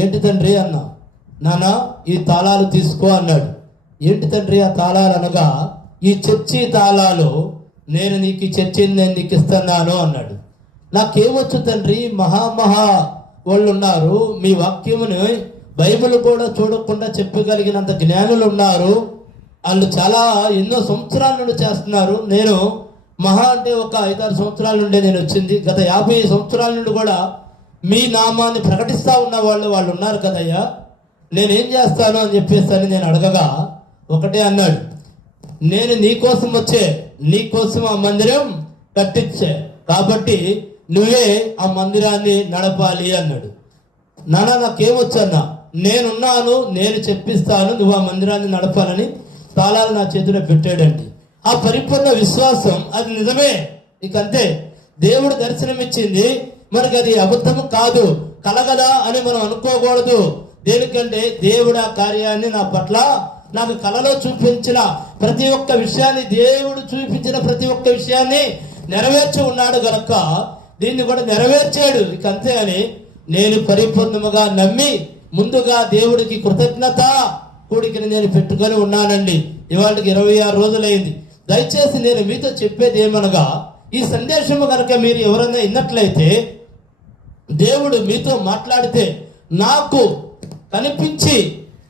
ఏంటి తండ్రి అన్నా. నాన్న ఈ తాళాలు తీసుకో అన్నాడు. ఏంటి తండ్రి ఆ తాళాలు అనగా, ఈ చర్చి తాళాలు నేను నీకు ఈ చర్చిని నేను నీకు ఇస్తున్నాను అన్నాడు. నాకేమొచ్చు తండ్రి, మహా వాళ్ళు ఉన్నారు, మీ వాక్యముని బైబిల్ కూడా చూడకుండా చెప్పగలిగినంత జ్ఞానులు ఉన్నారు, వాళ్ళు చాలా ఎన్నో సంవత్సరాల నుండి చేస్తున్నారు. నేను అంటే ఒక 5-6 సంవత్సరాల నుండి నేను వచ్చింది, గత 50 సంవత్సరాల నుండి కూడా మీ నామాన్ని ప్రకటిస్తూ ఉన్న వాళ్ళు ఉన్నారు కదయ్యా, నేనేం చేస్తాను అని చెప్పేసి నేను అడగగా ఒకటే అన్నాడు, నేను నీకోసం ఆ మందిరం కట్టించే, కాబట్టి నువ్వే ఆ మందిరాన్ని నడపాలి అన్నాడు. నాన్న నాకేమొచ్చన్నా, నేనున్నాను, నేను చెప్పిస్తాను, నువ్వు ఆ మందిరాన్ని నడపాలని తాళాలు నా చేతిలో పెట్టాడండి. ఆ పరిపూర్ణ విశ్వాసం అది నిజమే, ఇకంతే. దేవుడు దర్శనమిచ్చింది, మనకి అది అబద్ధము కాదు, కలగదా అని మనం అనుకోకూడదు. దేనికంటే దేవుడు ఆ కార్యాన్ని నా పట్ల నాకు కలలో చూపించిన ప్రతి ఒక్క విషయాన్ని, దేవుడు చూపించిన ప్రతి ఒక్క విషయాన్ని నెరవేర్చి ఉన్నాడు గనక దీన్ని కూడా నెరవేర్చాడు, ఇకంతే అని నేను పరిపూర్ణముగా నమ్మి ముందుగా దేవుడికి కృతజ్ఞత కూడికని నేను పెట్టుకొని ఉన్నానండి. ఇవాళకి 26 రోజులైంది. దయచేసి నేను మీతో చెప్పేది ఏమనగా, ఈ సందేశము కనుక మీరు ఎవరైనా విన్నట్లయితే, దేవుడు మీతో మాట్లాడితే, నాకు కనిపించి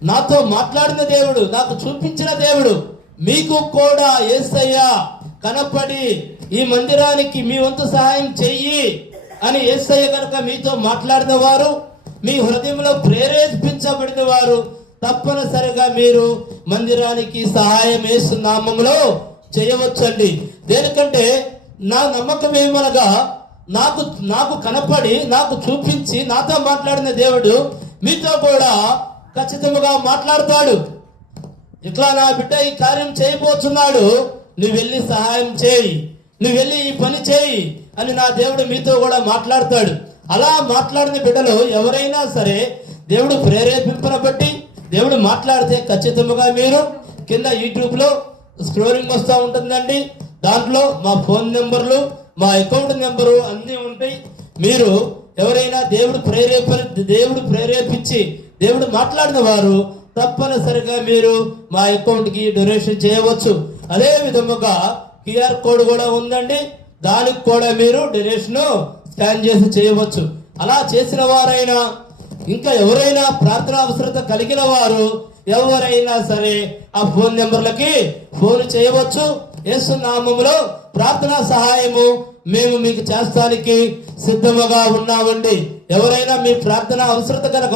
నాతో మాట్లాడిన దేవుడు, నాకు చూపించిన దేవుడు మీకు కూడా యేసయ్య కనపడి ఈ మందిరానికి మీ వంతు సహాయం చెయ్యి అని యేసయ్య కనుక మీతో మాట్లాడిన వారు, మీ హృదయంలో ప్రేరేపించబడిన వారు తప్పనిసరిగా మీరు మందిరానికి సహాయం యేసు నామములో చేయవచ్చండి. దేనికంటే నా నమ్మకం ఏమనగా, నాకు కనపడి నాకు చూపించి నాతో మాట్లాడిన దేవుడు మీతో కూడా ఖచ్చితంగా మాట్లాడతాడు. ఇట్లా నా బిడ్డ ఈ కార్యం చేయబోతున్నాడు, నువ్వు వెళ్ళి సహాయం చేయి, నువ్వు వెళ్ళి ఈ పని చేయి అని నా దేవుడు మీతో కూడా మాట్లాడతాడు. అలా మాట్లాడిన బిడ్డలు ఎవరైనా సరే దేవుడు ప్రేరేపింపన బట్టి దేవుడు మాట్లాడితే ఖచ్చితంగా మీరు కింద యూట్యూబ్లో స్క్రోలింగ్ వస్తూ ఉంటుందండి, దాంట్లో మా ఫోన్ నెంబర్లు, మా అకౌంట్ నెంబరు అన్నీ ఉంటాయి. మీరు ఎవరైనా దేవుడు ప్రేరేపించి దేవుడు మాట్లాడిన వారు తప్పనిసరిగా మీరు మా అకౌంట్కి డొనేషన్ చేయవచ్చు. అదే విధముగా QR కోడ్ కూడా ఉందండి, దానికి కూడా మీరు డొనేషన్ స్కాన్ చేసి చేయవచ్చు. అలా చేసిన వారైనా ఇంకా ఎవరైనా ప్రార్థన అవసరత కలిగిన వారు ఎవరైనా సరే ఆ ఫోన్ నెంబర్లకి ఫోన్ చేయవచ్చు. యేసు నామములో ప్రార్థనా సహాయము మేము మీకు చేస్తానికి సిద్ధముగా ఉన్నామండి. ఎవరైనా మీ ప్రార్థన అవసరత కనుక